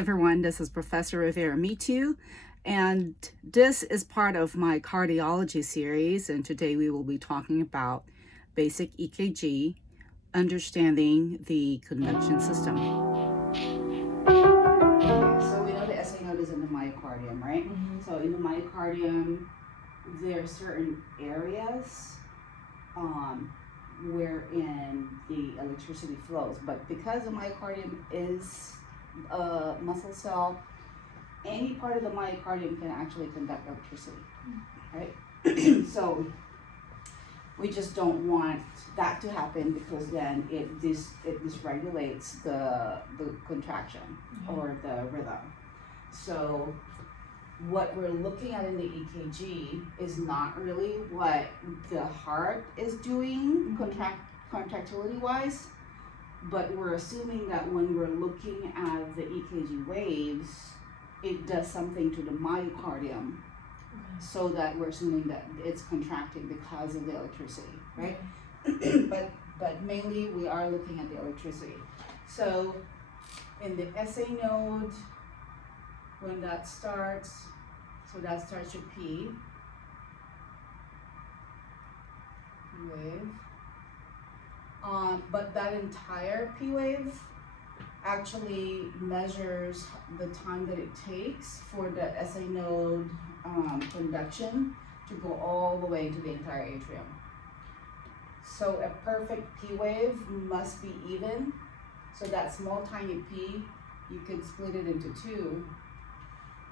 everyone, this is Professor Rivera-Mitu, and this is part of my cardiology series, and today we will be talking about basic EKG, understanding the conduction system. Okay, so we know the SA node is in the myocardium, right? Mm-hmm. So in the myocardium, there are certain areas wherein the electricity flows, but because the myocardium is a muscle cell, any part of the myocardium can actually conduct electricity, right? So we just don't want that to happen, because then it dysregulates the contraction or the rhythm. So what we're looking at in the EKG is not really what the heart is doing contractility wise, but we're assuming that when we're looking at the EKG waves, it does something to the myocardium, so that we're assuming that it's contracting because of the electricity, right? But mainly we are looking at the electricity. So in the SA node, when that starts, so that starts your P wave. But that entire P wave actually measures the time that it takes for the SA node conduction to go all the way to the entire atrium. So a perfect P wave must be even. So that small tiny P, you can split it into two,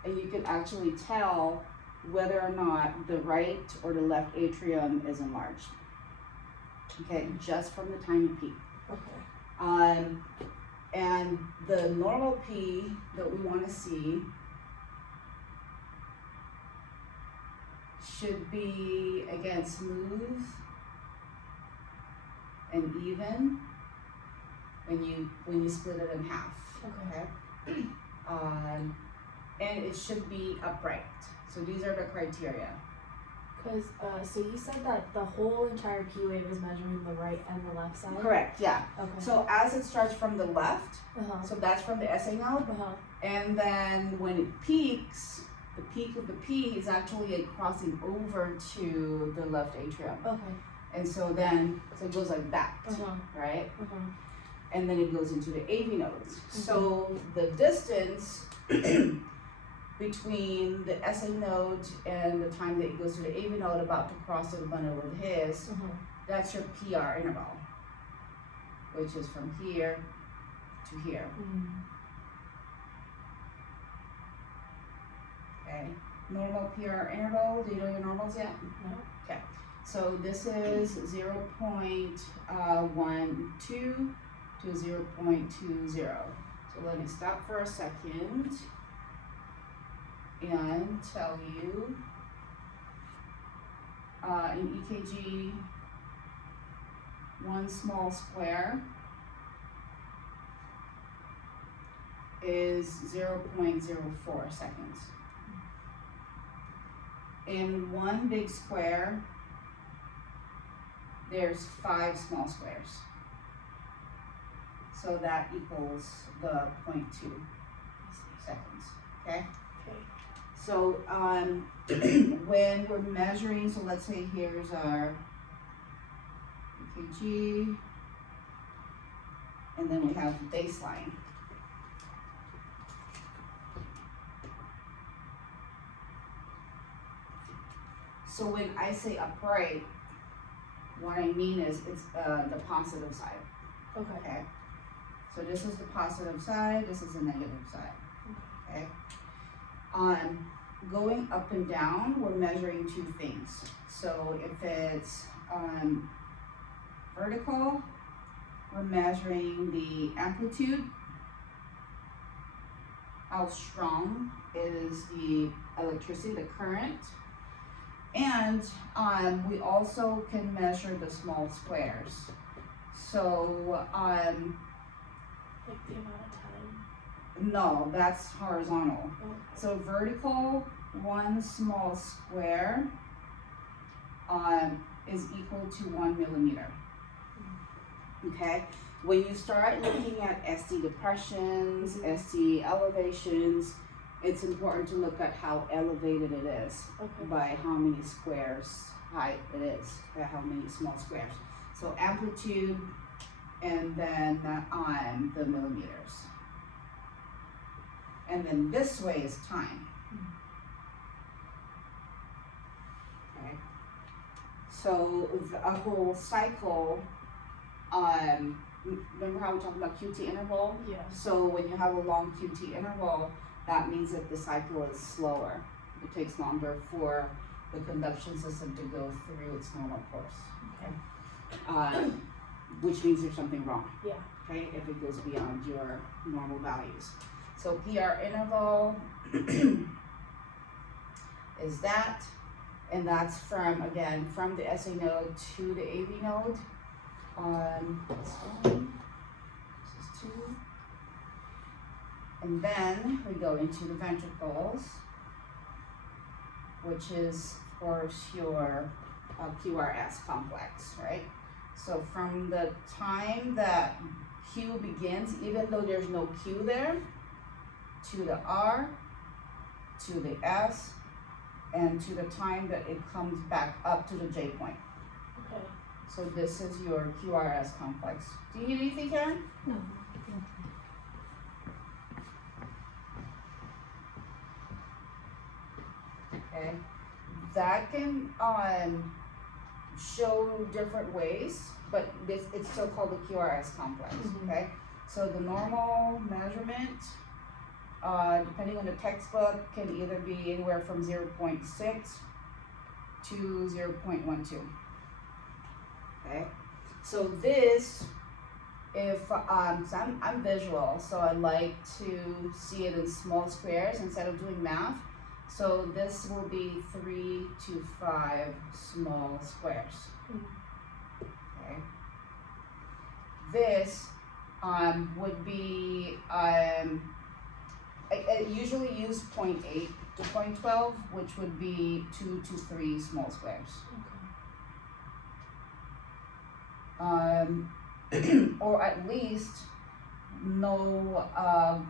and you can actually tell whether or not the right or the left atrium is enlarged. Okay, just from the tiny P. Okay. And the normal P that we want to see should be, again, smooth and even when you split it in half. Okay. And it should be upright. So these are the criteria. Because, so you said that the whole entire P wave is measuring the right and the left side? Correct, yeah. Okay. So as it starts from the left, so that's from the SA node, and then when it peaks, the peak of the P is actually crossing over to the left atrium. Okay. And so then, so it goes like that, right? And then it goes into the AV nodes. So the distance between the SA node and the time that it goes to the AV node, about to cross the bundle of his, that's your PR interval, which is from here to here. Okay, normal PR interval, do you know your normals yet? No. Okay, so this is 0.12 to 0.20. So let me stop for a second and tell you, in EKG, one small square is 0.04 seconds. In one big square, there's 5 small squares. So that equals the 0.2 seconds, okay? So when we're measuring, so let's say here's our EKG, and then we have the baseline. So when I say upright, what I mean is it's the positive side. Okay. So this is the positive side, this is the negative side. Okay. Going up and down, we're measuring 2 things. So if it's vertical, we're measuring the amplitude, how strong is the electricity, the current, and we also can measure the small squares. So like the amount of time? No, that's horizontal. Okay. So vertical, one small square is equal to 1 millimeter. Okay, when you start looking at ST depressions, ST elevations, it's important to look at how elevated it is by how many squares high it is, by how many small squares. So amplitude, and then on the millimeters. And then this way is time. Okay. So a whole cycle, remember how we talked about QT interval? Yeah. So when you have a long QT interval, that means that the cycle is slower. It takes longer for the conduction system to go through its normal course. Okay. Which means there's something wrong. Yeah. Okay, if it goes beyond your normal values. So PR interval is that, and that's from, again, from the SA node to the AV node. This is 2. And then we go into the ventricles, which is, of course, your QRS complex, right? So from the time that Q begins, even though there's no Q there, to the R, to the S, and to the time that it comes back up to the J point. Okay. So this is your QRS complex. Do you need anything, Karen? No. Okay. That can show different ways, but it's still called the QRS complex. Okay. So the normal measurement, depending on the textbook, can either be anywhere from 0.6 to 0.12. Okay. So this, if so I'm visual, so I like to see it in small squares instead of doing math. So this will be 3 to 5 small squares. Okay. This would be, I usually use 0.8 to 0.12, which would be 2 to 3 small squares. Or at least no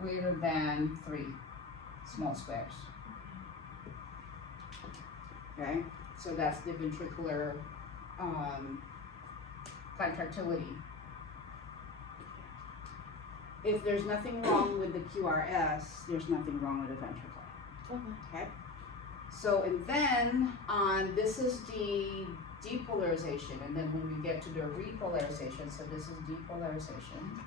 greater than 3 small squares. Okay, so that's the ventricular contractility. If there's nothing wrong with the QRS, there's nothing wrong with the ventricle. Okay. So and then this is the depolarization, and then when we get to the repolarization, so this is depolarization.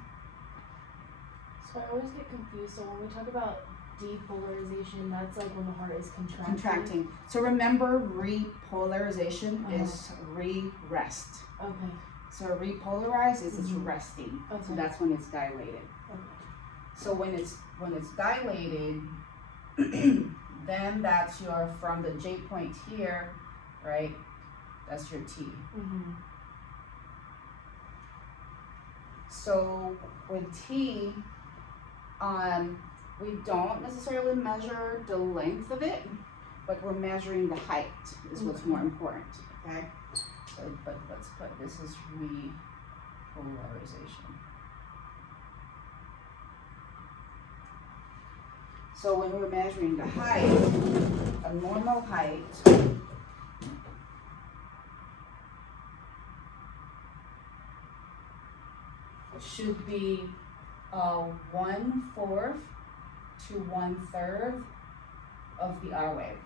So I always get confused. So when we talk about depolarization, that's like when the heart is contracting. Contracting. So remember, repolarization is re-rest. Okay. So repolarize is it's resting. Okay. So that's when it's dilated. Okay. So when it's dilated, then that's your, from the J point here, right? That's your T. So with T, we don't necessarily measure the length of it, but we're measuring the height is what's more important, okay? So, but let's put, this is repolarization. So when we're measuring the height, a normal height should be 1/4 to 1/3 of the R wave.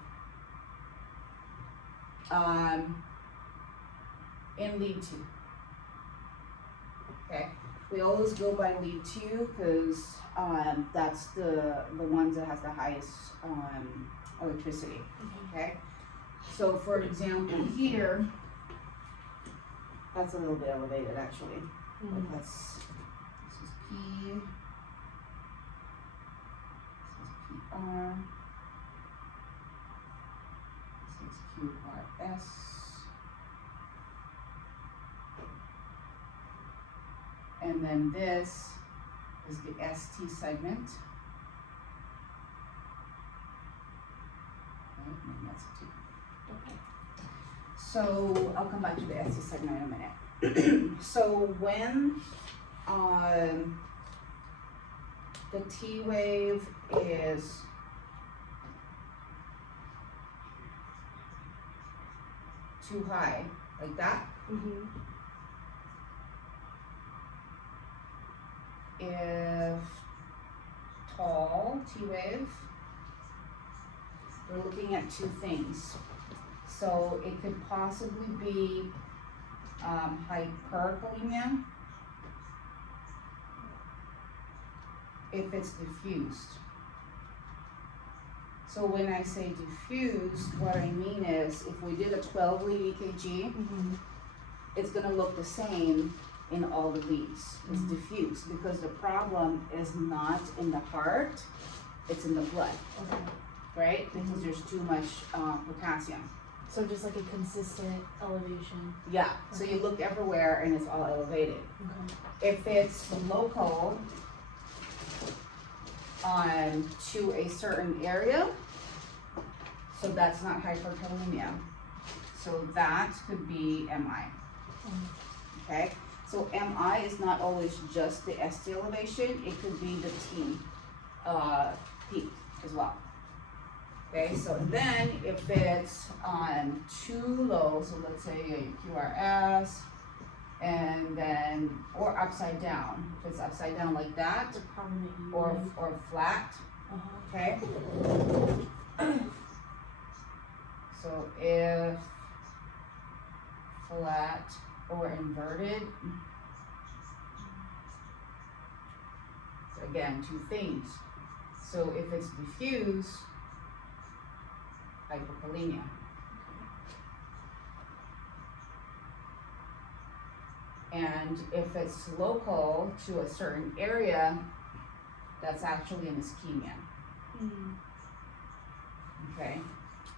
In lead 2. Okay, we always go by lead 2 because that's the ones that has the highest electricity. Okay, so for example here, that's a little bit elevated actually. But this is P. This is PR. This is QRS. And then this is the ST segment. Okay, and that's a T. So I'll come back to the ST segment in a minute. So when the T wave is too high, like that, if tall T wave, we're looking at two things. So it could possibly be hyperkalemia if it's diffused. So when I say diffused, what I mean is if we did a 12-lead EKG, it's gonna look the same in all the leads. It's diffused because the problem is not in the heart, it's in the blood, right? Because there's too much potassium. So just like a consistent elevation. Yeah, so you look everywhere and it's all elevated. If it's local to a certain area, so that's not hyperkalemia. So that could be MI. Okay, so MI is not always just the ST elevation, it could be the T peak as well. Okay, so then if it's too low, so let's say a QRS, and then, or upside down, if it's upside down like that, or flat, okay? So if flat or inverted, again, two things. So if it's diffuse, hypokalemia. And if it's local to a certain area, that's actually an ischemia. Okay,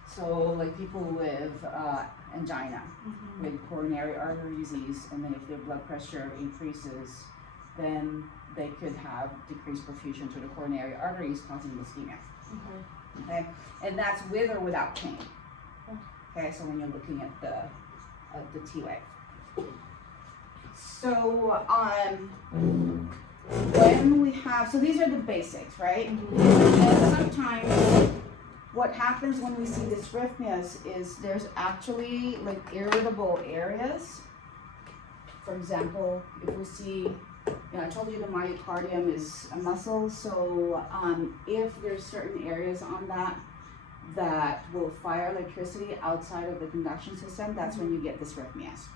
so like people with angina, with coronary artery disease, and then if their blood pressure increases, then they could have decreased perfusion to the coronary arteries, causing ischemia. Okay, and that's with or without pain. Okay, so when you're looking at the T wave. So when we have, so these are the basics, right? And sometimes what happens when we see dysrhythmias is there's actually like irritable areas. For example, if we see, I told you the myocardium is a muscle, so if there's certain areas on that will fire electricity outside of the conduction system, that's when you get dysrhythmias.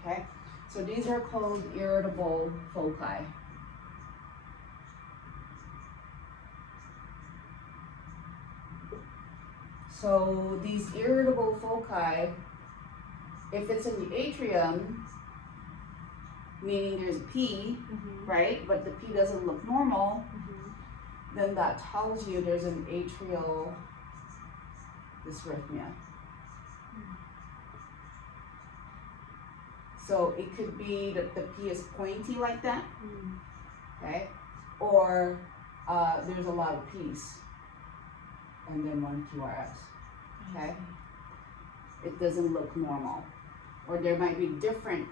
Okay? So these are called irritable foci. So these irritable foci, if it's in the atrium, meaning there's a P, right, but the P doesn't look normal, then that tells you there's an atrial dysrhythmia. So it could be that the P is pointy like that, okay, or there's a lot of P's and then one QRS, okay? It doesn't look normal, or there might be different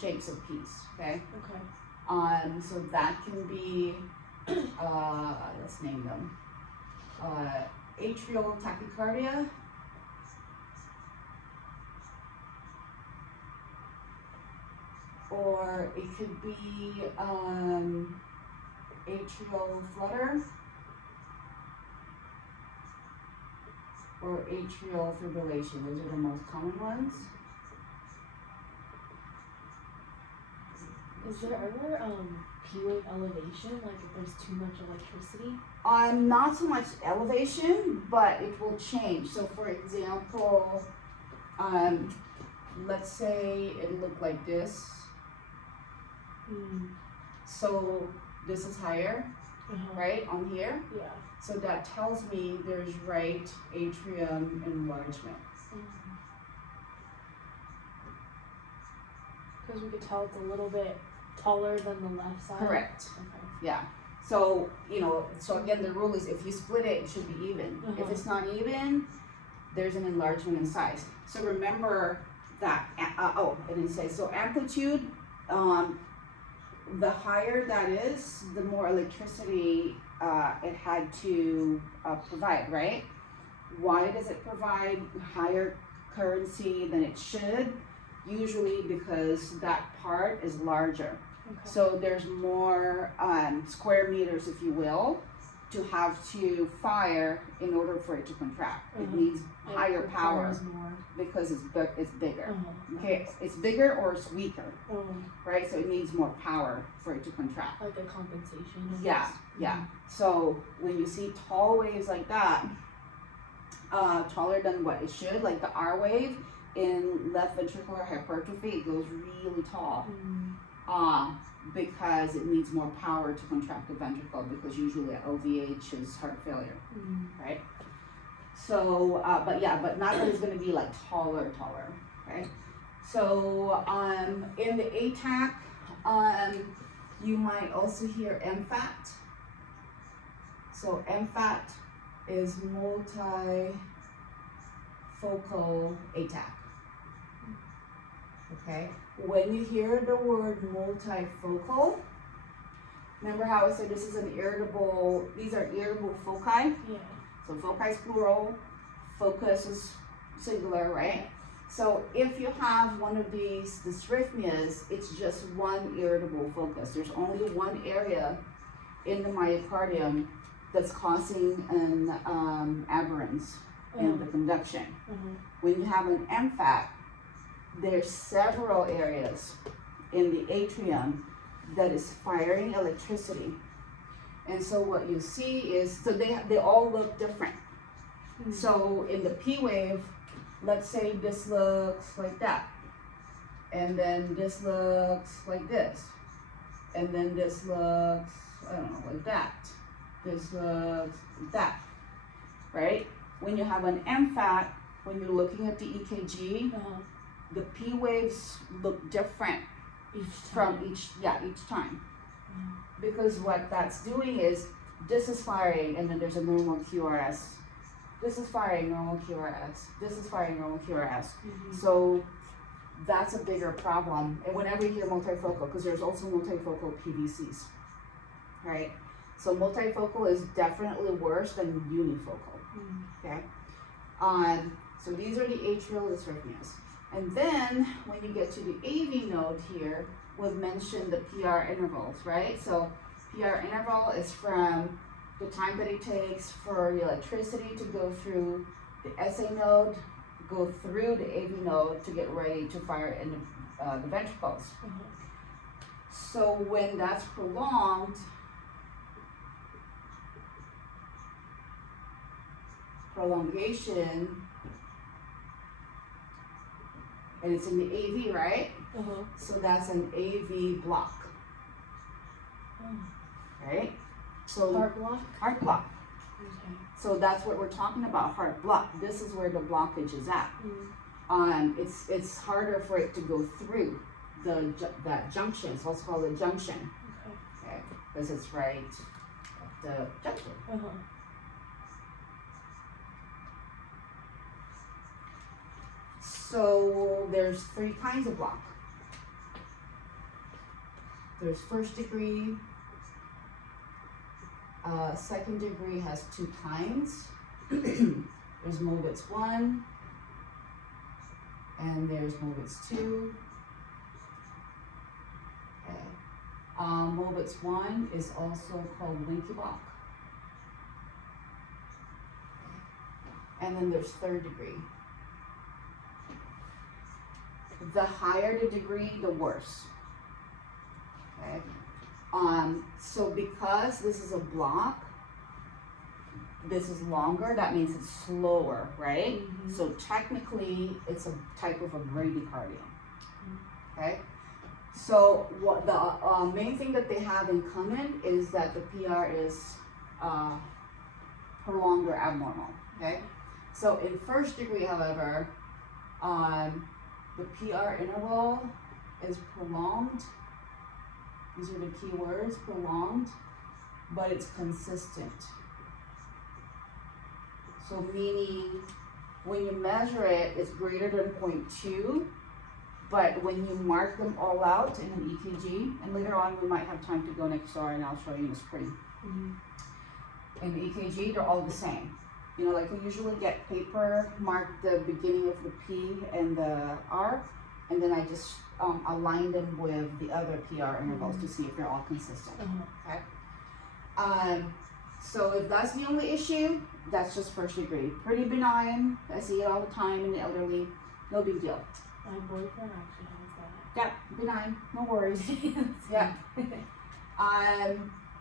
shapes of P's, okay? So that can be, let's name them, atrial tachycardia, or it could be atrial flutter, or atrial fibrillation. Those are the most common ones. Is there ever P wave elevation, like if there's too much electricity? Not so much elevation, but it will change. So for example, let's say it looked like this. So this is higher, right, on here? Yeah. So that tells me there's right atrium enlargement. Because we could tell it's a little bit taller than the left side? Correct. Okay. Yeah. So, so again, the rule is if you split it, it should be even. If it's not even, there's an enlargement in size. So remember, and it says, so amplitude, the higher that is, the more electricity it had to provide, right? Why does it provide higher currency than it should? Usually because that part is larger. Okay. So there's more square meters, if you will, to have to fire in order for it to contract. It needs higher power more. because it's bigger. Okay, Nice. it's bigger or it's weaker, Mm. right? So it needs more power for it to contract. Like a compensation. I Yeah, guess. yeah. So when you see tall waves like that, taller than what it should, like the R wave in left ventricular hypertrophy, it goes really tall. Because it needs more power to contract the ventricle, because usually LVH is heart failure, right? So, but not that it's going to be like taller, right? So, in the ATAC, you might also hear MFAT. So MFAT is multifocal ATAC. Okay, when you hear the word multifocal, remember how I said this is an irritable, these are irritable foci? Yeah. So foci is plural, focus is singular, right? So if you have one of these dysrhythmias, it's just one irritable focus. There's only one area in the myocardium that's causing an aberrance in the conduction. When you have an MFAT, there's several areas in the atrium that is firing electricity. And so what you see is, so they all look different. So in the P wave, let's say this looks like that. And then this looks like this. And then this looks, I don't know, like that. This looks like that, right? When you have an MFAT, when you're looking at the EKG, the P waves look different from each time. Because what that's doing is, this is firing and then there's a normal QRS. This is firing normal QRS. This is firing normal QRS. So that's a bigger problem. And whenever you hear multifocal, because there's also multifocal PVCs, right? So multifocal is definitely worse than unifocal, okay? So these are the atrial dysrhythmias. And then when you get to the AV node here, we've mentioned the PR intervals, right? So PR interval is from the time that it takes for the electricity to go through the SA node, go through the AV node to get ready to fire in the ventricles. So when that's prolonged, prolongation, and it's in the AV, right? So that's an AV block, right? So Heart block? Heart block. Okay. So that's what we're talking about, heart block. This is where the blockage is at. It's harder for it to go through that junction. It's also called a junction, okay? Because it's right at the junction. So there's 3 kinds of block. There's first degree, second degree has 2 kinds. There's Mobitz 1, and there's Mobitz 2. Okay. Mobitz 1 is also called Winky block. And then there's third degree. The higher the degree, the worse. Okay. So because this is a block, this is longer, that means it's slower, right? So technically, it's a type of a bradycardia. Okay. So what the main thing that they have in common is that the PR is prolonged or abnormal. Okay. So in first degree, however, the PR interval is prolonged. These are the key words, prolonged, but it's consistent. So meaning when you measure it, it's greater than 0.2, But when you mark them all out in an EKG, and later on we might have time to go next door and I'll show you in the spring. In the EKG, they're all the same. You know, like we usually get paper, mark the beginning of the P and the R, and then I just align them with the other PR intervals to see if they're all consistent. Okay. So if that's the only issue, that's just first degree. Pretty benign. I see it all the time in the elderly. No big deal. My boyfriend actually has that. Yeah, benign. No worries. Yeah.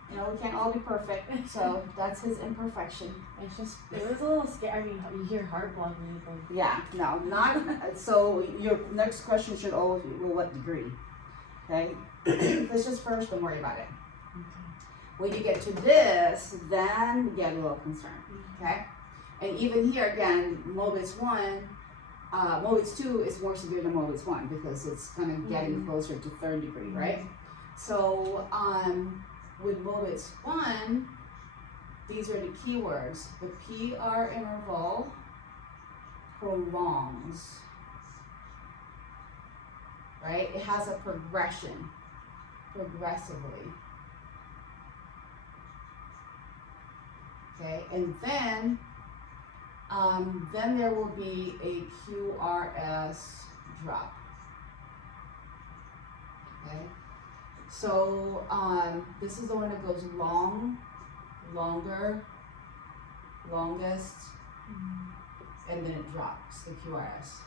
You know, we can't all be perfect, so that's his imperfection. It's just, it was a little scary. I mean, you hear heart blocking, you think. Yeah, no, not, so your next question should always be, well, what degree? Okay, if it's just first, don't worry about it. When you get to this, then we get a little concerned, okay? And even here, again, Mobitz 1, Mobitz 2 is more severe than Mobitz 1 because it's kind of getting closer to third degree, right? So, with Mobitz 1, these are the keywords. The PR interval prolongs, right? It has a progression, progressively. Okay, and then there will be a QRS drop. Okay. So this is the one that goes long, longer, longest, and then it drops, the QRS.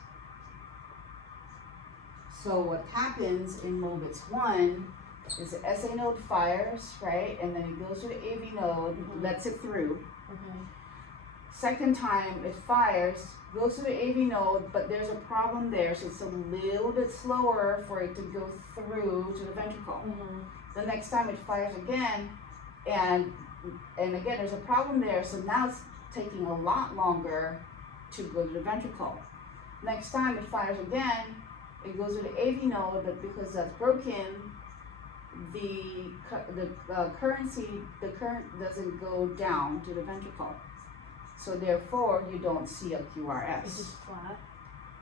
So what happens in Mobitz 1 is the SA node fires, right? And then it goes to the AV node, lets it through. Second time it fires, goes to the AV node, but there's a problem there, so it's a little bit slower for it to go through to the ventricle. The next time it fires again, and again there's a problem there, so now it's taking a lot longer to go to the ventricle. Next time it fires again, it goes to the AV node, but because that's broken, the current doesn't go down to the ventricle. So therefore, you don't see a QRS. It's just flat?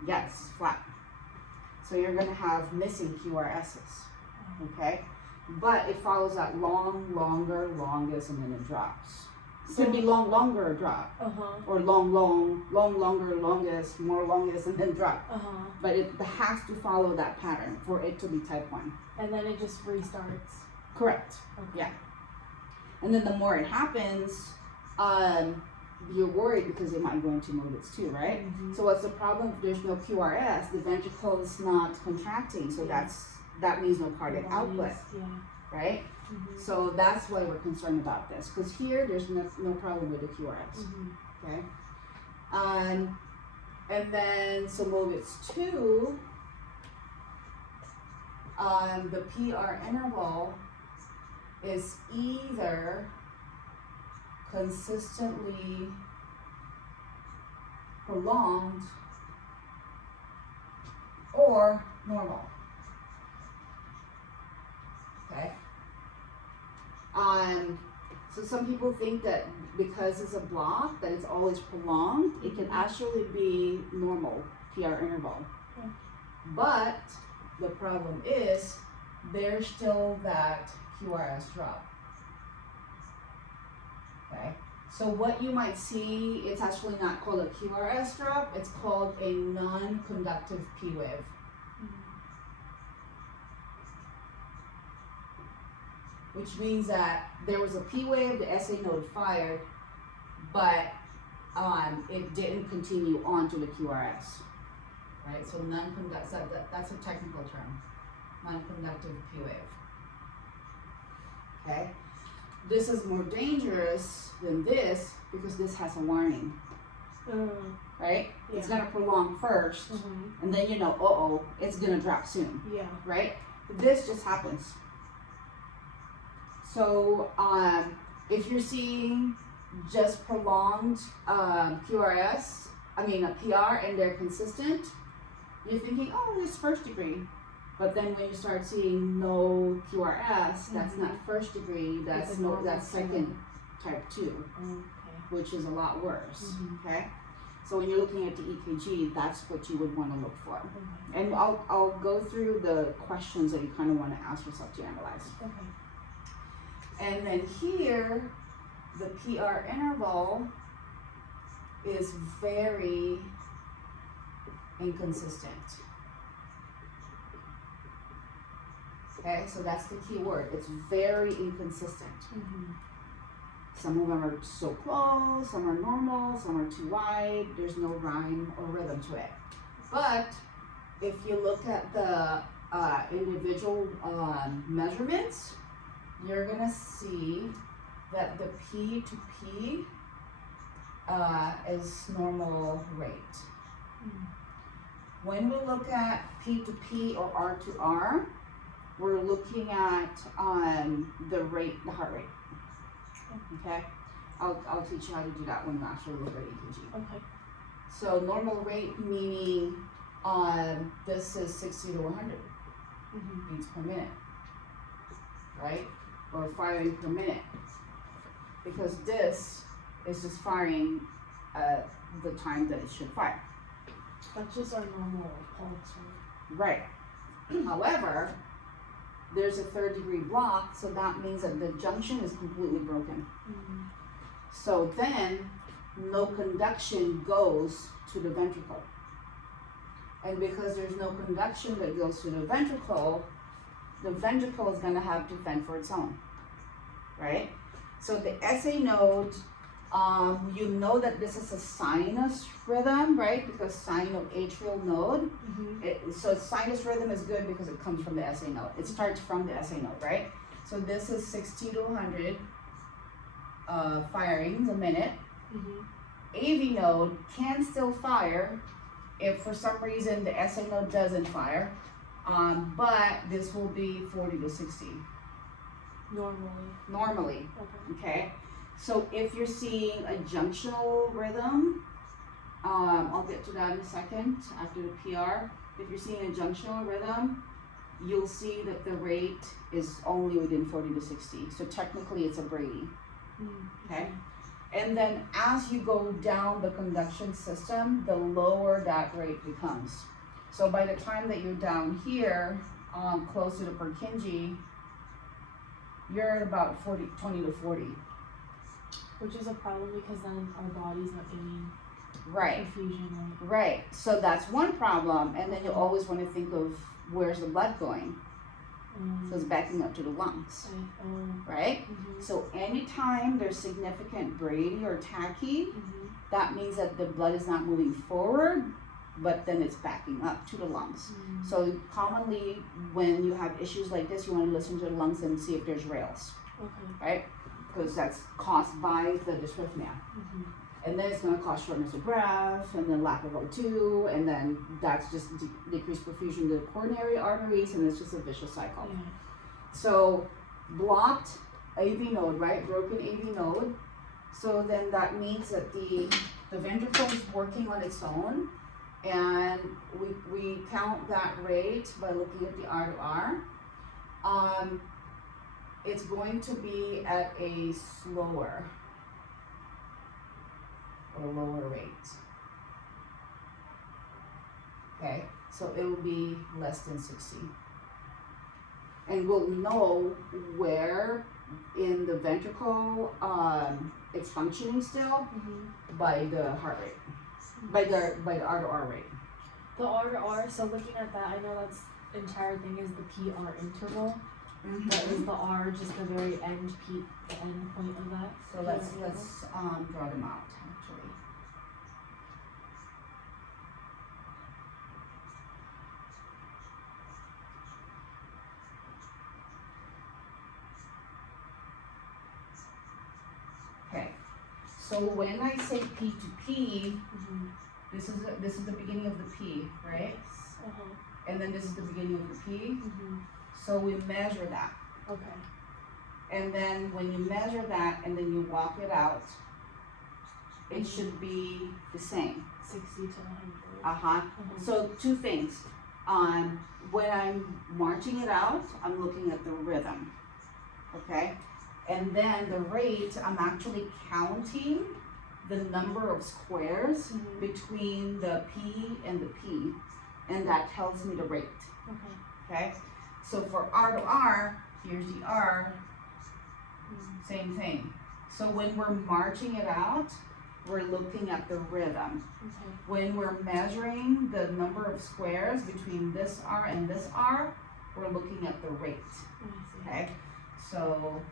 Yes, it's flat. So you're gonna have missing QRSs, okay? But it follows that long, longer, longest, and then it drops. It could be long, longer, drop. Or long, longer, longest, more longest, and then drop. But it has to follow that pattern for it to be type 1. And then it just restarts? Correct, yeah. And then the more it happens, you're worried because it might go into Mobitz 2, right? So what's the problem? If there's no QRS, the ventricle is not contracting, so that means no cardiac output, right? So that's why we're concerned about this, because here there's no problem with the QRS, okay? And then, so Mobitz 2, the PR interval is either consistently prolonged or normal. Okay. So some people think that because it's a block that it's always prolonged, it can actually be normal PR interval. But the problem is there's still that QRS drop. Okay, so what you might see, it's actually not called a QRS drop, it's called a non-conductive P wave. Which means that there was a P wave, the SA node fired, but it didn't continue on to the QRS. Right, so non-conductive, that's a technical term, non-conductive P wave. Okay. This is more dangerous than this because this has a warning, right? It's gonna prolong first, and then you know, it's gonna drop soon, right? This just happens. So if you're seeing just prolonged QRS, a PR, and they're consistent, you're thinking, oh, it's first degree. But then when you start seeing no QRS, that's not first degree, that's second type 2, which is a lot worse, okay? So when you're looking at the EKG, that's what you would want to look for. Okay. And I'll go through the questions that you kind of want to ask yourself to analyze. Okay. And then here, the PR interval is very inconsistent. Okay, so that's the key word. It's very inconsistent. Mm-hmm. Some of them are so close, some are normal, some are too wide. There's no rhyme or rhythm to it. But if you look at the individual measurements, you're gonna see that the P to P is normal rate. Mm-hmm. When we look at P to P or R to R, we're looking at the rate, the heart rate. Okay, I'll teach you how to do that when we actually look at EKG. Okay. So normal rate meaning this is 60 to 100 Mm-hmm. beats per minute, right? Or firing per minute, because this is just firing at the time that it should fire. That's just our normal pulse, right? Right. However, there's a third-degree block, so that means that the junction is completely broken. Mm-hmm. So then, no conduction goes to the ventricle. And because there's no conduction that goes to the ventricle is gonna have to fend for its own, right? So the SA node, you know that this is a sinus rhythm, right? Because sino-atrial node. Mm-hmm. So sinus rhythm is good because it comes from the SA node. It starts from the SA node, right? So this is 60 to 100 firings a minute. Mm-hmm. AV node can still fire if for some reason the SA node doesn't fire, but this will be 40 to 60 normally. Okay. Okay, so if you're seeing a junctional rhythm, I'll get to that in a second after the PR. If you're seeing a junctional rhythm, you'll see that the rate is only within 40 to 60. So technically it's a Brady. Mm-hmm. Okay. And then as you go down the conduction system, the lower that rate becomes. So by the time that you're down here, close to the Purkinje, you're at about 20 to 40. Which is a problem because then our body's not getting Right. perfusion, right? Right. So that's one problem. And then you always want to think of where's the blood going. So it's backing up to the lungs. Right? Mm-hmm. So anytime there's significant Brady or tachy, Mm-hmm. that means that the blood is not moving forward, but then it's backing up to the lungs. Mm-hmm. So commonly when you have issues like this, you want to listen to the lungs and see if there's rails, Okay. right? Because that's caused by the dysrhythmia. Mm-hmm. And then it's going to cause shortness of breath, and then lack of O2, and then that's just decreased perfusion to the coronary arteries, and it's just a vicious cycle. Yeah. So blocked AV node, right? Broken AV node. So then that means that the ventricle is working on its own, and we count that rate by looking at the R to R. It's going to be at a slower or lower rate. Okay, so it will be less than 60. And we'll know where in the ventricle it's functioning still Mm-hmm. by the heart rate, by the R to R rate. The R to R, so looking at that, I know that's the entire thing is the PR interval. But is the R just the very end peak, the end point of that? So let's draw them out actually. Okay, so when I say P to P, Mm-hmm. this is the beginning of the P, right? Uh-huh. And then this is the beginning of the P. Mm-hmm. So we measure that. Okay. And then when you measure that and then you walk it out, it Mhm. should be the same. 60 to 100. Uh-huh. Mhm. So two things. When I'm marching it out, I'm looking at the rhythm. Okay? And then the rate, I'm actually counting the number of squares between the P and the P, and that tells me the rate. Okay? So for R to R, here's the R, same thing. So when we're marching it out, we're looking at the rhythm. When we're measuring the number of squares between this R and this R, we're looking at the rate. Okay? So,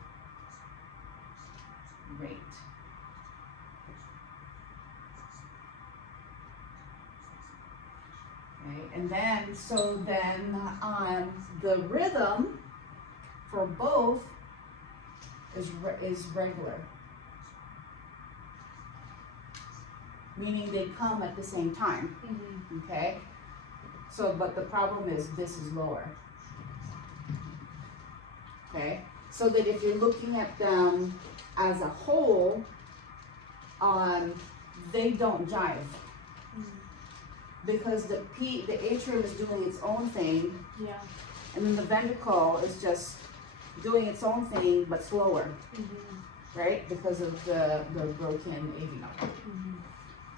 rate. Okay, and then, the rhythm for both is regular. Meaning they come at the same time, okay? So, but the problem is this is lower, okay? So that if you're looking at them as a whole, they don't jive. Because the atrium is doing its own thing, and then the ventricle is just doing its own thing, but slower, right? Because of the broken AV node.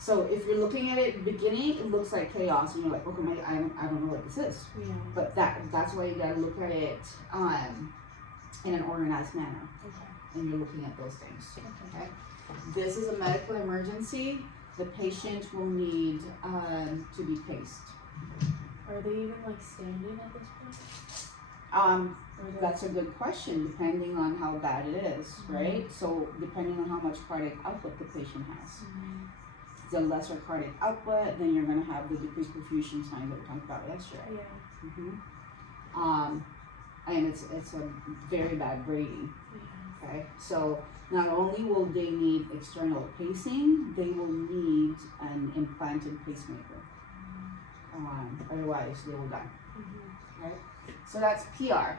So if you're looking at it at the beginning, it looks like chaos, and you're like, okay, I don't know what this is. But that's why you gotta look at it in an organized manner. And you're looking at those things. Okay. This is a medical emergency. The patient will need to be paced. Are they even like standing at this point? That's a good question, depending on how bad it is, right? So depending on how much cardiac output the patient has. The lesser cardiac output, then you're going to have the decreased perfusion signs that we talked about yesterday. And it's a very bad grading. Okay, so not only will they need external pacing, they will need an implanted pacemaker. Otherwise, they will die. Okay, so that's PR.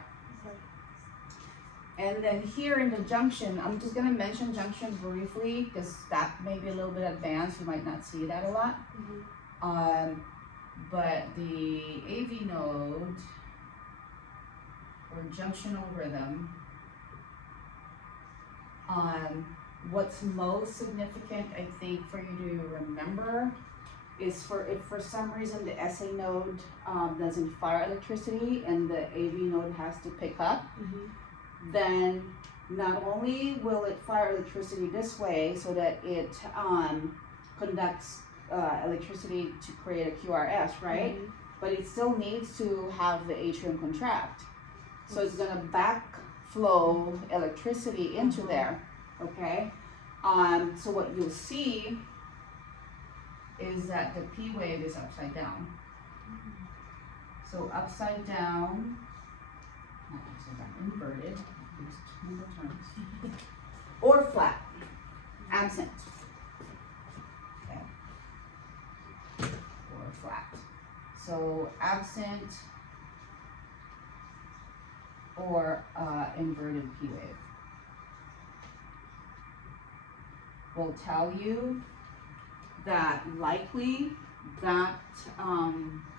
And then here in the junction, I'm just going to mention junction briefly because that may be a little bit advanced. You might not see that a lot. But the AV node or junctional rhythm, what's most significant, I think, for you to remember is if for some reason the SA node doesn't fire electricity and the AV node has to pick up, then not only will it fire electricity this way so that it conducts electricity to create a QRS, right? But it still needs to have the atrium contract. So it's gonna backflow electricity into there, okay? So what you'll see is that the P wave is upside down. So upside down, not upside down, inverted, or flat, absent, okay, or flat. So absent or inverted P wave will tell you that likely that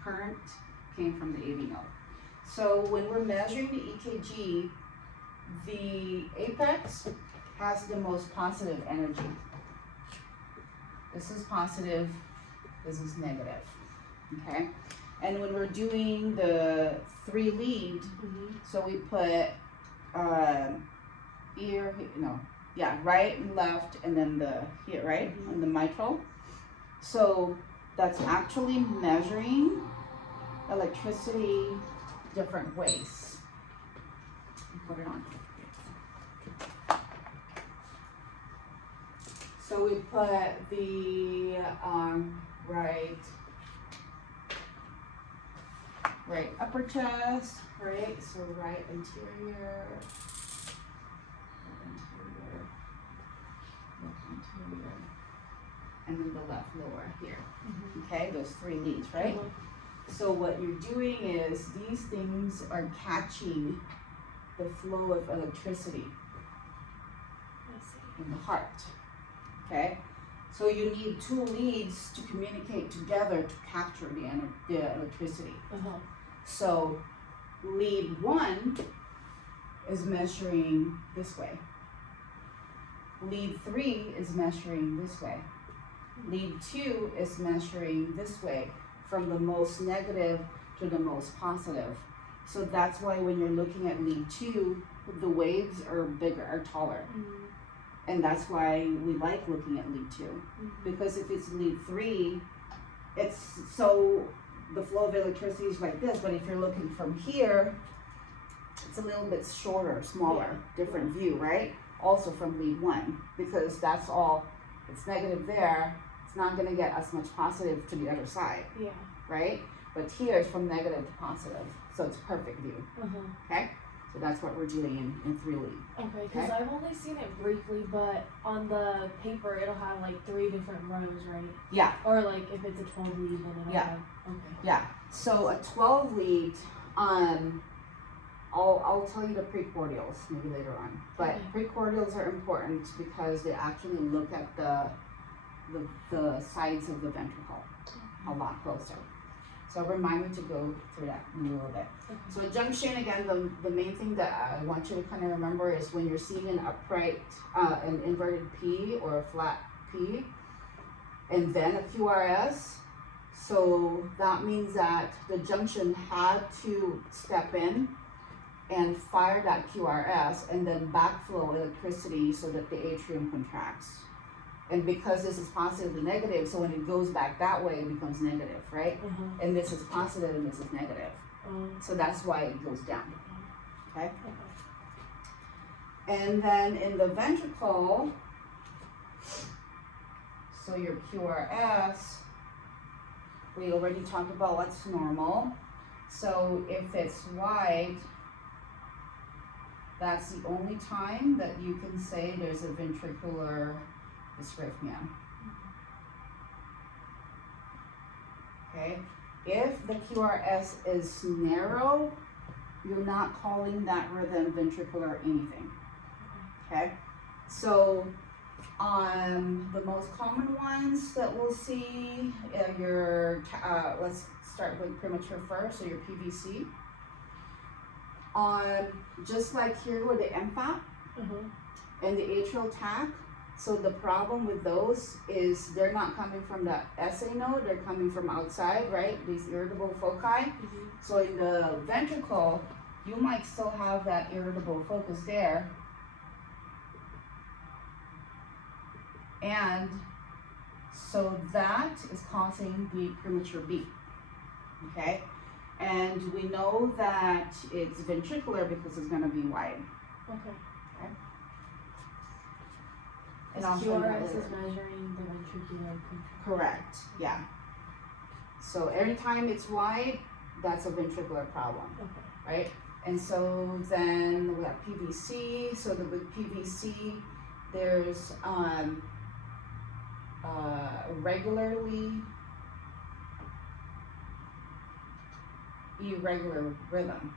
current came from the AV node. So when we're measuring the EKG, the apex has the most positive energy. This is positive, this is negative, okay? And when we're doing the 3 lead, so we put right and left, and then the here, right, and the mitral. So that's actually measuring electricity different ways. Put it on. So we put the right upper chest, right? So right anterior, left anterior, and then the left lower here. Okay, those 3 leads, right? So what you're doing is these things are catching the flow of electricity in the heart. Okay, so you need 2 leads to communicate together to capture the electricity. So lead 1 is measuring this way. Lead 3 is measuring this way. Lead 2 is measuring this way, from the most negative to the most positive. So that's why when you're looking at lead 2, the waves are bigger, are taller. And that's why we like looking at lead 2. Because if it's lead 3, it's so the flow of electricity is like this, but if you're looking from here, it's a little bit shorter, smaller, different view, right? Also from lead 1, because that's all, it's negative there, it's not gonna get as much positive to the other side, right? But here it's from negative to positive, so it's perfect view, okay? So that's what we're doing in 3 lead. Okay, because I've only seen it briefly, but on the paper it'll have like 3 different rows, right? Yeah. Or like if it's a 12 lead, then it'll have, Yeah, so a 12 lead, I'll tell you the precordials maybe later on, but precordials are important because they actually look at the sides of the ventricle a lot closer. So remind me to go through that in a little bit. So a junction, again, the main thing that I want you to kind of remember is when you're seeing an upright, an inverted P or a flat P, and then a QRS, so that means that the junction had to step in and fire that QRS and then backflow electricity so that the atrium contracts. And because this is positive to negative, so when it goes back that way, it becomes negative, right? And this is positive and this is negative. So that's why it goes down, okay? And then in the ventricle, so your QRS, we already talked about what's normal. So if it's wide, that's the only time that you can say there's a ventricular dysrhythmia. Okay, if the QRS is narrow, you're not calling that rhythm ventricular anything. Okay, so the most common ones that we'll see, let's start with premature first, so your PVC. Just like here with the MFAP and the atrial tach, so the problem with those is they're not coming from the SA node, they're coming from outside, right? These irritable foci. So in the ventricle, you might still have that irritable focus there. And so that is causing the premature beat, okay? And we know that it's ventricular because it's going to be wide. Okay. And QRS is measuring the ventricular contraction. Correct, yeah. So every time it's wide, that's a ventricular problem, right? And so then we have PVC. So with PVC, there's regularly irregular rhythm.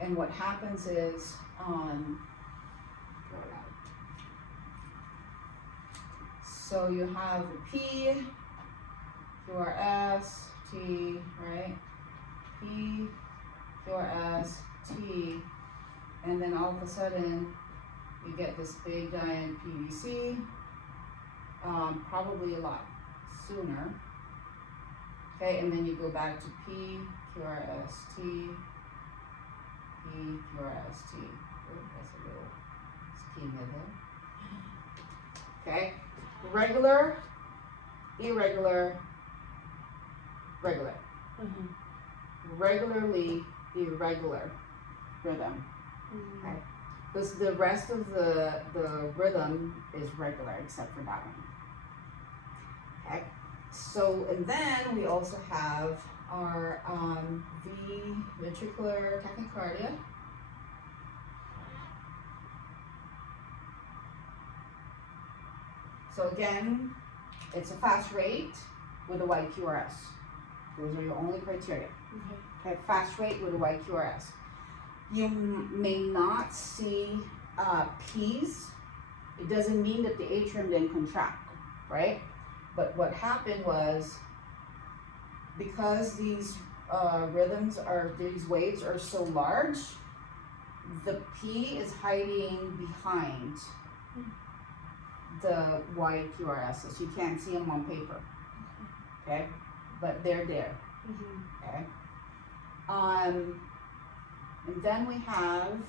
And what happens is, so you have the P, QRS, T, right? P, QRS, T, and then all of a sudden you get this big giant PVC, probably a lot sooner. Okay, and then you go back to P, QRS, T, P, QRS, T. Oh, that's a little scheme there. Okay, regular, irregular, regular. Regularly irregular rhythm. Okay, because the rest of the rhythm is regular except for that one. Okay. So, and then we also have our ventricular tachycardia. So again, it's a fast rate with a wide QRS. Those are your only criteria. Okay, fast rate with a wide QRS. You may not see P's. It doesn't mean that the atrium didn't contract, right? But what happened was, because these these waves are so large, the P is hiding behind the wide QRSs. So you can't see them on paper, okay? But they're there, okay? And then we have,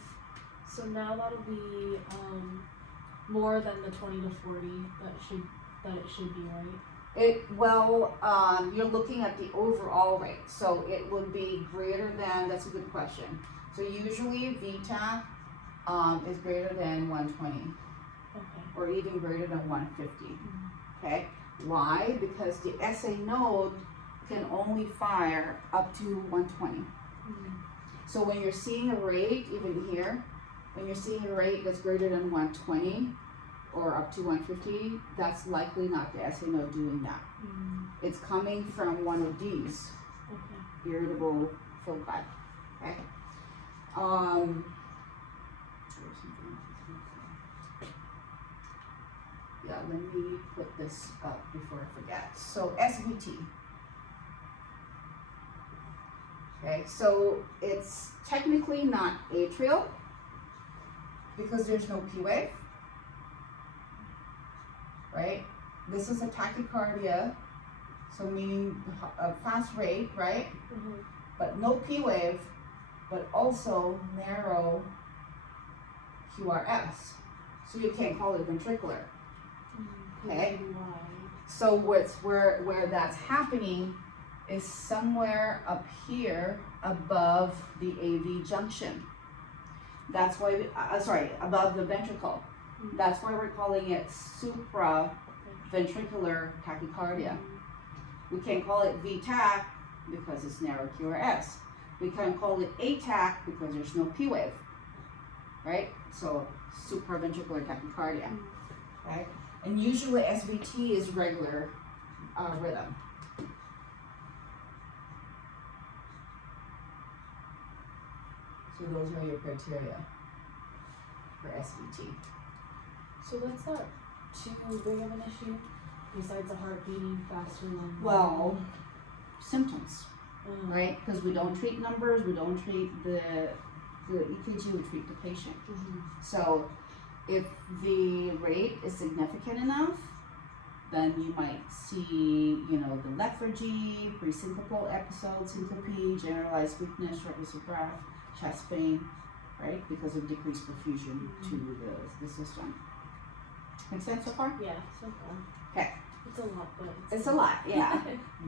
so now that'll be more than the 20 to 40 that it should be, right? you're looking at the overall rate, so it would be greater than, that's a good question. So usually VTAC is greater than 120, Okay. or even greater than 150, okay? Why? Because the SA node can only fire up to 120. So when you're seeing a rate, even here, when you're seeing a rate that's greater than 120 or up to 150, that's likely not the SA node doing that. It's coming from one of these irritable foci. Okay. Yeah, let me put this up before I forget. So SVT. Okay, so it's technically not atrial because there's no P wave, right? This is a tachycardia, so meaning a fast rate, right? But no P wave, but also narrow QRS. So you can't call it ventricular. Okay? So where that's happening is somewhere up here above the AV junction. That's why, above the ventricle. That's why we're calling it supraventricular tachycardia. We can't call it VTAC because it's narrow QRS. We can't call it ATAC because there's no P wave, right? So supraventricular tachycardia, right? And usually SVT is regular rhythm. So those are your criteria for SVT. So that's not too big of an issue, besides the heart beating faster than Well, symptoms, right? Because we don't treat numbers, we don't treat the EKG, we treat the patient. So if the rate is significant enough, then you might see, the lethargy, presyncopal episodes, syncope, generalized weakness, shortness of breath, chest pain, right? Because of decreased perfusion to the system. Make sense so far? Yeah, so far. Okay. It's a lot, but it's a lot, yeah.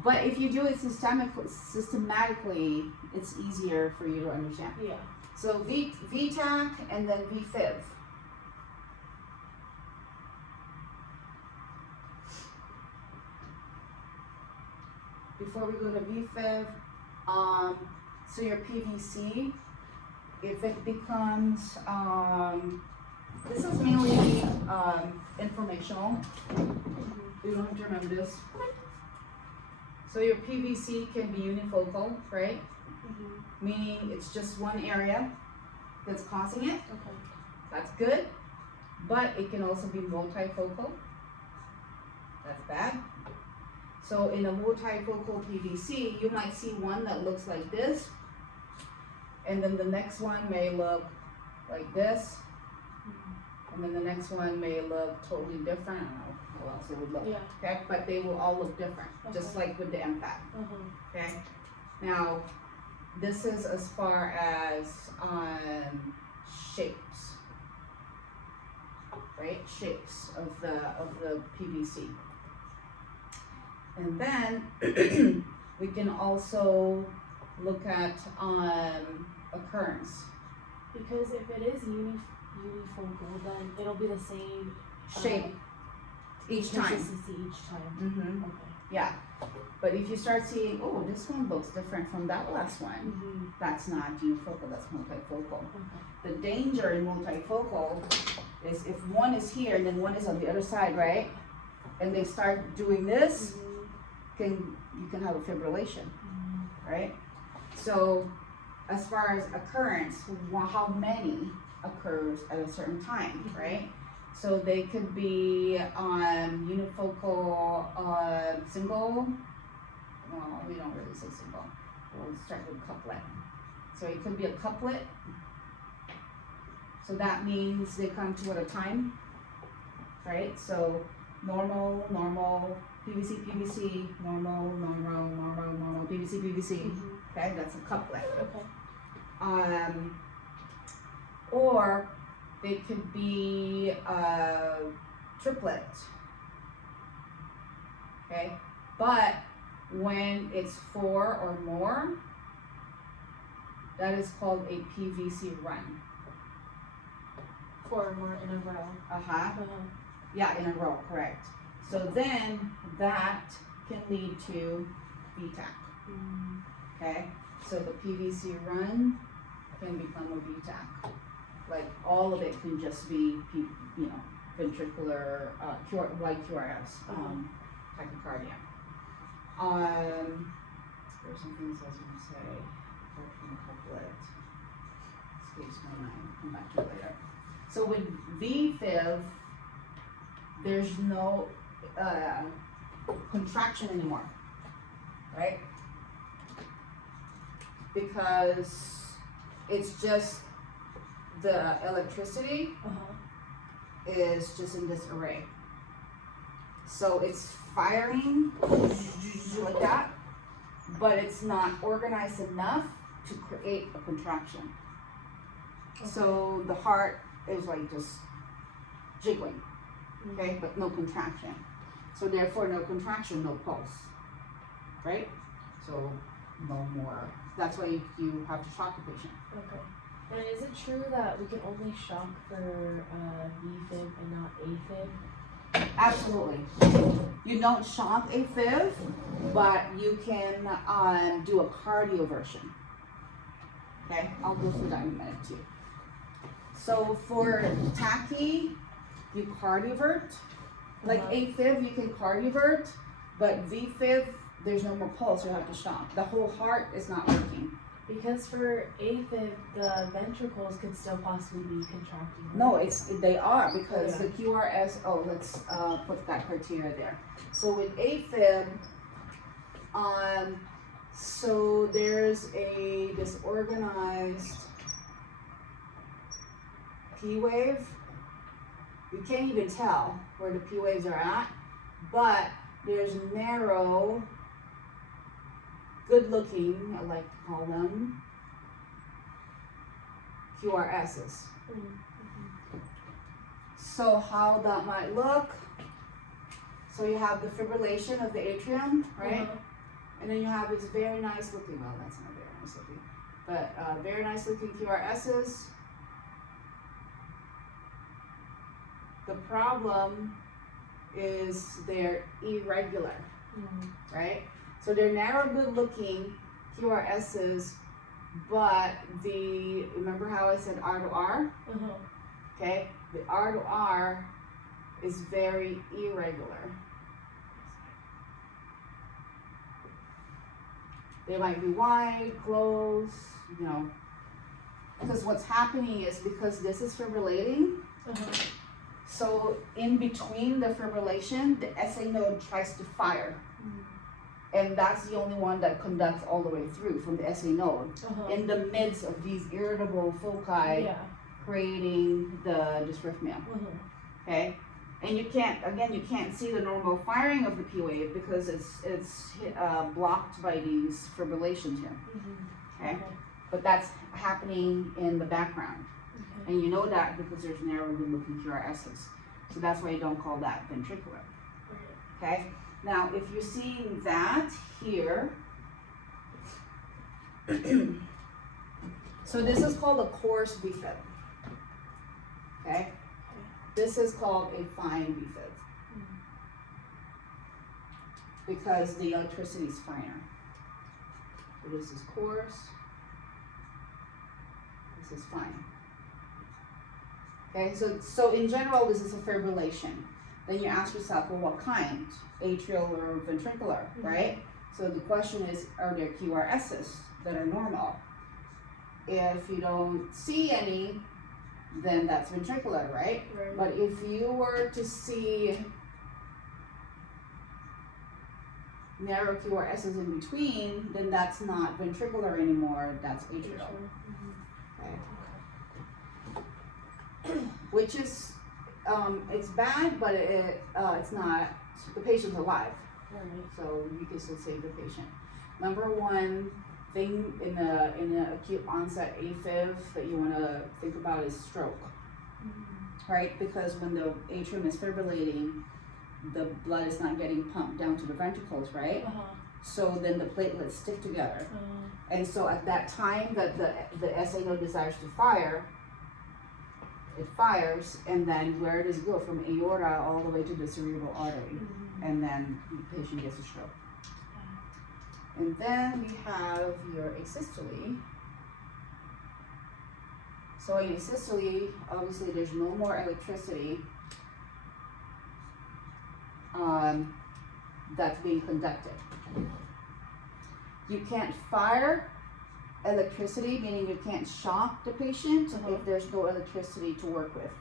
But if you do it systematically, it's easier for you to understand. Yeah. So VTAC and then VFib. Before we go to VFib, so your PVC, if it becomes, this is mainly informational. You don't have to remember this. So your PVC can be unifocal, right? Meaning it's just one area that's causing it. Okay. That's good. But it can also be multifocal. That's bad. So in a multifocal PVC, you might see one that looks like this, and then the next one may look like this, and then the next one may look totally different. I don't know how else it would look. Yeah. Okay, but they will all look different, just like with the MFAT. Okay. Now, this is as far as shapes, right? Shapes of the PVC. And then we can also look at occurrence. Because if it is unifocal, then it'll be the same Shape each time. consistency each time. Okay. Yeah. But if you start seeing, oh, this one looks different from that last one, that's not unifocal, that's multifocal. The danger in multifocal is if one is here and then one is on the other side, right? And they start doing this, you can have a fibrillation, right? So as far as occurrence, how many occurs at a certain time, right? So they could be unifocal, single. Well, we don't really say single. We'll start with couplet. So it could be a couplet, So that means they come two at a time, right? So normal, normal, PVC, PVC, normal, normal, normal, normal, PVC, PVC. Okay, that's a couplet. Okay. Or they could be a triplet. Okay, but when it's 4 or more, that is called a PVC run. 4 or more in a row. Yeah, in a row, correct. So then that can lead to VTAC. Okay, so the PVC run can become a VTAC. Like all of it can just be, ventricular, like QRS, tachycardia. There's some things I was going to say. Apart from couplet, escapes my mind. Come back to it later. So with VFib, there's no contraction anymore, right? Because it's just the electricity is just in this array. So it's firing like that, but it's not organized enough to create a contraction. So the heart is like just jiggling, okay, but no contraction. So therefore no contraction, no pulse, right? So no more. That's why you have to shock the patient. Okay. And is it true that we can only shock for VFib and not AFib? Absolutely. You don't shock AFib, but you can do a cardioversion. Okay, I'll go through that in a minute too. So for tachy, you cardiovert. Like AFib, you can cardiovert, but VFib, there's no more pulse, you have to shock. The whole heart is not working. Because for AFib, the ventricles could still possibly be contracting. Right? No, they are, because the QRS, let's put that criteria there. So with AFib, so there's a disorganized P wave. You can't even tell where the P waves are at, but there's narrow, good looking, I like to call them, QRSs. So how that might look, so you have the fibrillation of the atrium, right? And then you have this very nice looking, well that's not very nice looking, but very nice looking QRSs. The problem is they're irregular, right? So they're narrow, good looking QRSs, but remember how I said R to R? Okay, the R to R is very irregular. They might be wide, close, because what's happening is because this is fibrillating, so in between the fibrillation, the SA node tries to fire. And that's the only one that conducts all the way through from the SA node in the midst of these irritable foci creating the dysrhythmia. Okay? And you can't see the normal firing of the P wave because it's blocked by these fibrillations here. Okay? But that's happening in the background. And you know that because there's narrow good looking QRSs. So that's why you don't call that ventricular. Okay? Now, if you're seeing that here, so this is called a coarse VFib. Okay? This is called a fine VFib. Because the electricity is finer. So this is coarse. This is fine. Okay, so in general, this is a fibrillation. Then you ask yourself, well, what kind? Atrial or ventricular, right? So the question is, are there QRSs that are normal? If you don't see any, then that's ventricular, right? But if you were to see narrow QRSs in between, then that's not ventricular anymore, that's atrial. Okay. which is, it's bad, but it's not, the patient's alive. Right. So you can still save the patient. Number one thing in the acute onset AFib that you want to think about is stroke, right? Because when the atrium is fibrillating, the blood is not getting pumped down to the ventricles, right? So then the platelets stick together. And so at that time that the SA node desires to fire, it fires, and then where does it go? From aorta all the way to the cerebral artery. And then the patient gets a stroke. And then we have your asystole. So in asystole, obviously there's no more electricity that's being conducted. You can't fire electricity, meaning you can't shock the patient if there's no electricity to work with,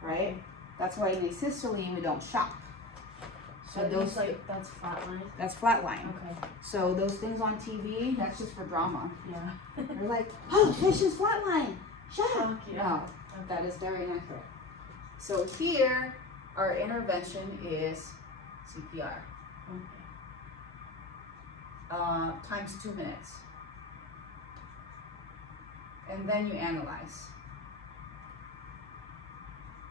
right? That's why in asystole we don't shock. So those that's flatline. That's flatline. Okay. So those things on TV, that's just for drama. Yeah. They're like, oh, patient's flatline. Shock. Yeah. No, that is very inaccurate. So here, our intervention is CPR. Okay. Times 2 minutes. And then you analyze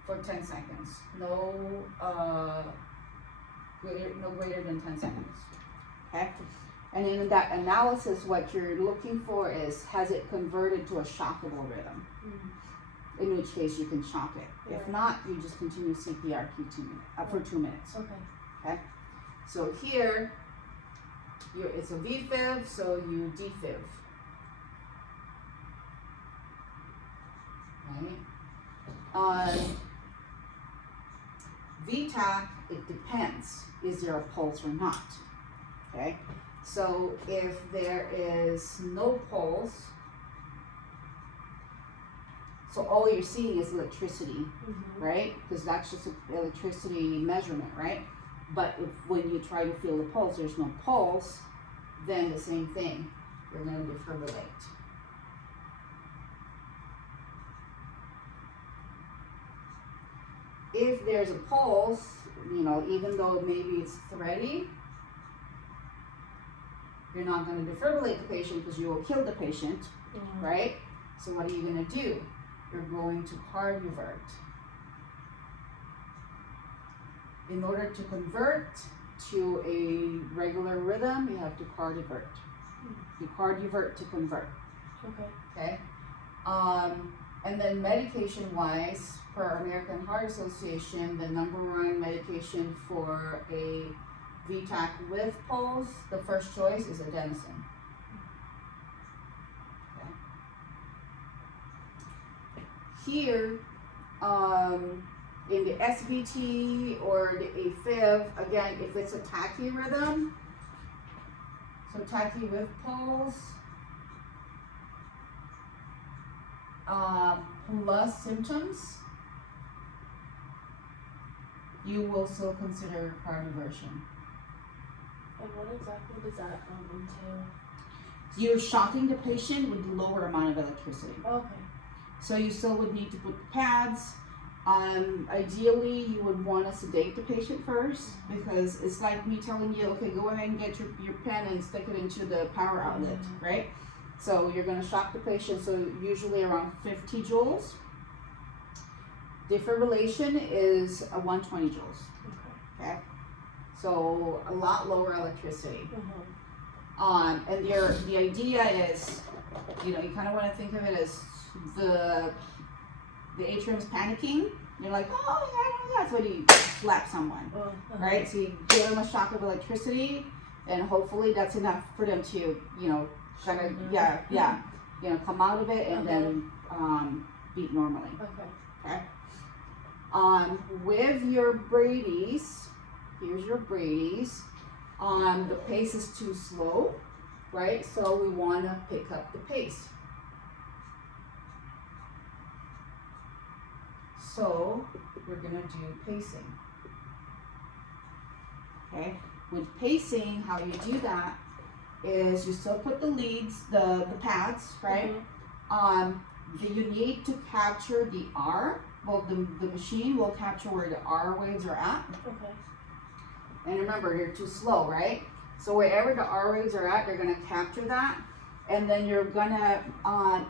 for 10 seconds. No greater than 10 seconds. Okay? And in that analysis, what you're looking for is, has it converted to a shockable rhythm? In which case you can shock it. Yeah. If not, you just continue CPR for 2 minutes. Okay. Okay? So here, it's a VFib, so you defib. Right? VTAC, it depends. Is there a pulse or not? Okay? So if there is no pulse, so all you're seeing is electricity, right? Because that's just an electricity measurement, right? But when you try to feel the pulse, there's no pulse, then the same thing. You're going to defibrillate. If there's a pulse, even though maybe it's thready, you're not going to defibrillate the patient because you will kill the patient, right? So what are you going to do? You're going to cardiovert. In order to convert to a regular rhythm, you have to cardiovert. You cardiovert to convert. Okay? And then medication-wise, per American Heart Association, the #1 medication for a VTAC with pulse, the first choice is adenosine. Okay. Here, in the SVT or the AFib, again, if it's a tachy-rhythm, so tachy with pulse, plus symptoms, you will still consider cardioversion. And what exactly does that entail? You're shocking the patient with lower amount of electricity. Okay. So you still would need to put the pads. Ideally, you would want to sedate the patient first, because it's like me telling you, okay, go ahead and get your pen and stick it into the power outlet, right? So you're going to shock the patient, so usually around 50 joules. Defibrillation is 120 joules. Okay. So a lot lower electricity. And the idea is, you kind of want to think of it as the atrium's panicking. You're like, oh yeah, that's when you slap someone, right? So you give them a shock of electricity, and hopefully that's enough for them to, kind of, come out of it and then beat normally. Okay. With your Brady's, here's your Brady's. The pace is too slow, right? So we want to pick up the pace. So we're going to do pacing. Okay. With pacing, how you do that is you still put the leads, the pads, right? you need to capture the R. Well, the machine will capture where the R waves are at. Okay. And remember, they're too slow, right? So wherever the R waves are at, they're gonna capture that. And then you're gonna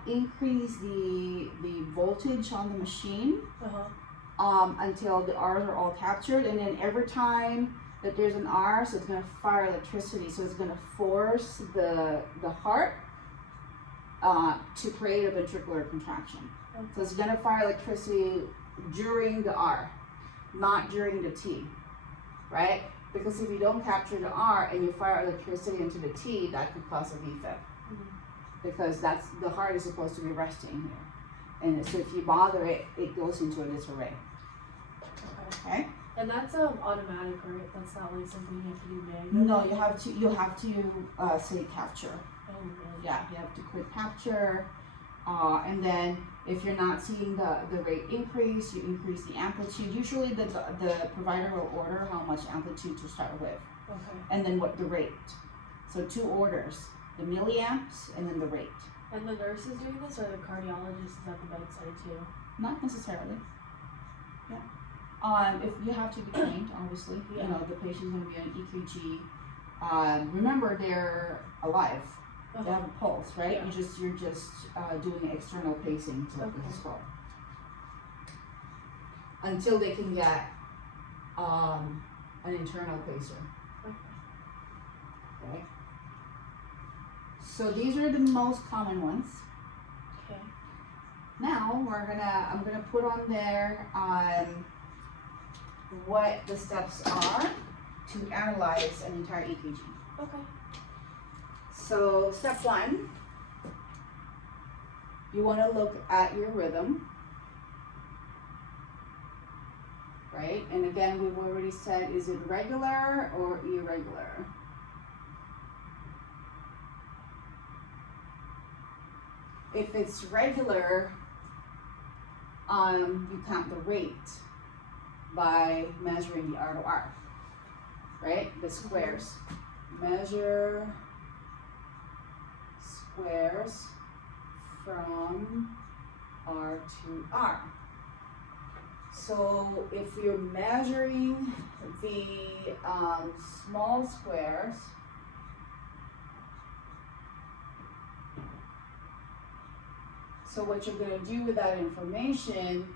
increase the voltage on the machine until the R's are all captured. And then every time that there's an R, so it's gonna fire electricity. So it's gonna force the heart to create a ventricular contraction. Okay. So it's gonna fire electricity during the R, not during the T, right? Because if you don't capture the R and you fire electricity into the T, that could cause a VFib. Because that's, the heart is supposed to be resting here. And so if you bother it, it goes into a disarray. Okay? And that's automatic, right? That's not like something you have to do manually? No, you have to say capture. Oh, really? Yeah, you have to click capture. And then if you're not seeing the rate increase, you increase the amplitude. Usually the provider will order how much amplitude to start with. Okay. And then what the rate. So 2 orders, the milliamps and then the rate. And the nurse is doing this, or the cardiologist is at the bedside too? Not necessarily. Yeah. If you have to be trained, obviously. Yeah. You know, the patient's gonna be on EKG. Remember, they're alive. They have a pulse, right? Yeah. You're just doing external pacing, so Okay. this is called. Until they can get an internal pacer. Okay. Okay. So these are the most common ones. Okay. Now I'm gonna put on there what the steps are to analyze an entire EKG. Okay. So step 1, you want to look at your rhythm, right? And again, we've already said, is it regular or irregular? If it's regular, you count the rate by measuring the R to R, right? The squares. Measure squares from R to R. So if you're measuring the small squares, so what you're going to do with that information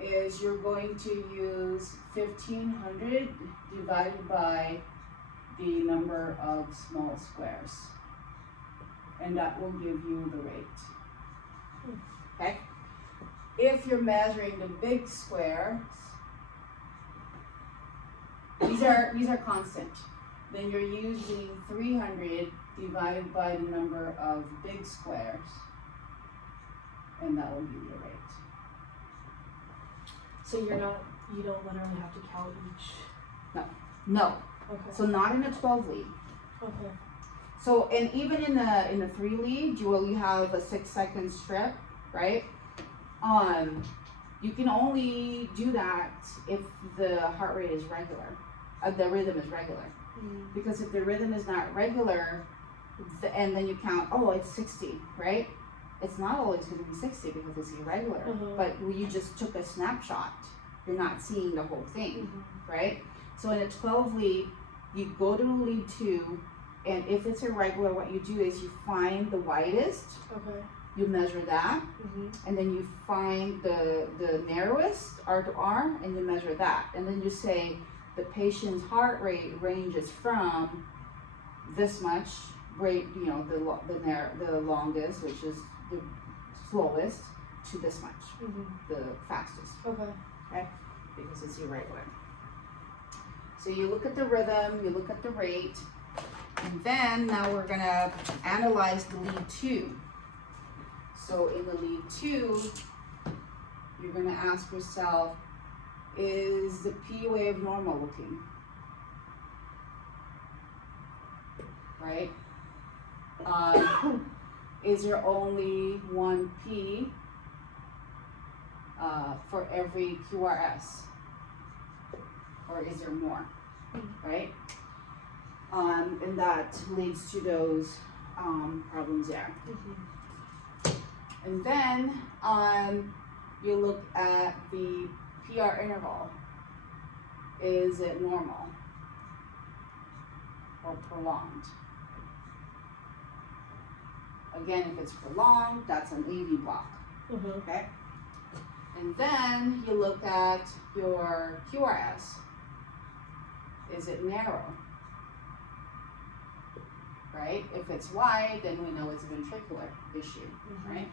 is you're going to use 1500 divided by the number of small squares. And that will give you the rate. Okay? If you're measuring the big squares, these are constant. Then you're using 300 divided by the number of big squares, and that will give you the rate. So you don't literally have to count each. No. Okay. So not in a 12 lead. Okay. So, and even in a 3 lead, you have a 6-second strip, right? You can only do that if the heart rate is regular, the rhythm is regular. Because if the rhythm is not regular, and then you count, oh, it's 60, right? It's not always going to be 60 because it's irregular. But you just took a snapshot. You're not seeing the whole thing, right? So in a 12 lead, you go to lead 2, and if it's irregular, what you do is you find the widest. Okay. You measure that, and then you find the narrowest R to R, and you measure that, and then you say the patient's heart rate ranges from this much rate, you know, the longest, which is the slowest, to this much, the fastest. Okay, because it's irregular. So you look at the rhythm, you look at the rate, and then now we're gonna analyze the lead 2. So in the lead 2, you're gonna ask yourself, is the P wave normal looking? Right? Is there only one P for every QRS? Or is there more? Right? And that leads to those problems there. And then you look at the PR interval. Is it normal or prolonged? Again, if it's prolonged, that's an AV block. Okay? And then you look at your QRS. Is it narrow? Right? If it's wide, then we know it's a ventricular issue, right?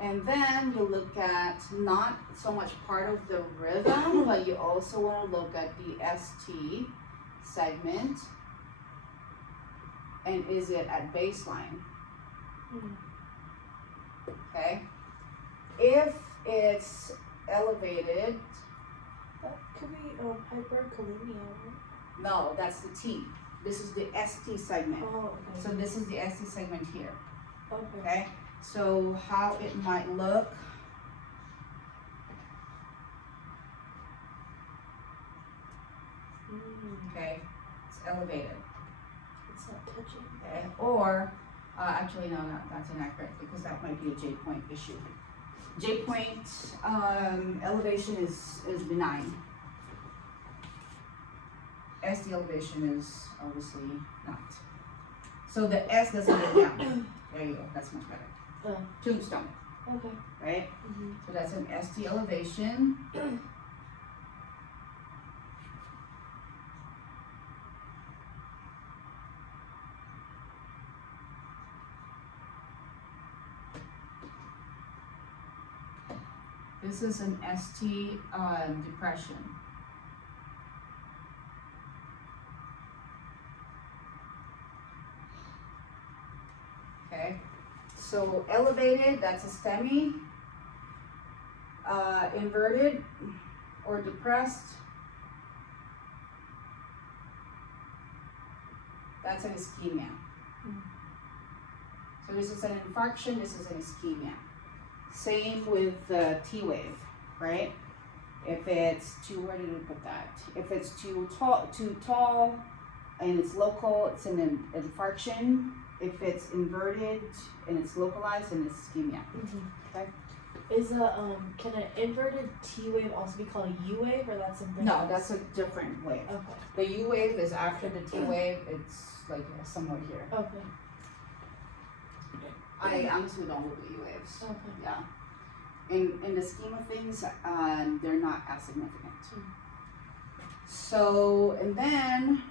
And then you look at not so much part of the rhythm, but you also want to look at the ST segment. And is it at baseline? Okay. If it's elevated, That could be hyperkalemia, right? no, that's the T. This is the ST segment. Oh, okay. So this is the ST segment here. Okay. Okay. So how it might look. Okay. It's elevated. It's not touching. Okay. Or actually no, that's inaccurate because that might be a J point issue. J point elevation is benign. ST elevation is obviously not. So the S doesn't go down. There you go. That's much better. Tombstone, Okay. right? So that's an ST elevation. This is an ST depression. Okay, so elevated, that's a STEMI. Inverted or depressed, that's an ischemia. So this is an infarction, this is an ischemia. Same with the T-wave, right? If it's too, where did we put that? If it's too tall and it's local, it's an infarction. If it's inverted and it's localized, then it's ischemia. Okay. Is can an inverted T wave also be called a U wave, or that's something No, else? that's a different wave. Okay. The U wave is after the T wave. It's like somewhere here. Okay. I honestly don't know the U waves. Okay. Yeah. In the scheme of things, they're not as significant. So, and then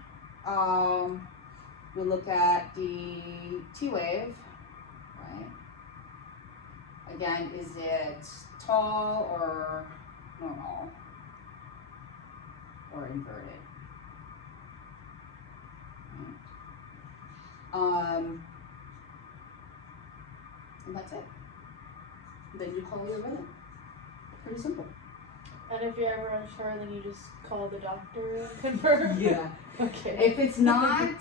we look at the T wave, right? Again, is it tall or normal or inverted? Right. And that's it. Then you call your rhythm. Pretty simple. And if you're ever unsure, then you just call the doctor and confirm. Yeah. Okay. If it's not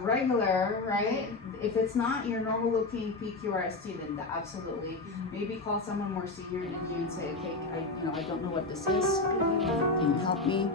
regular, right? If it's not your normal looking PQRST, then absolutely. Maybe call someone more senior in you and say, okay, I don't know what this is. Can you help me?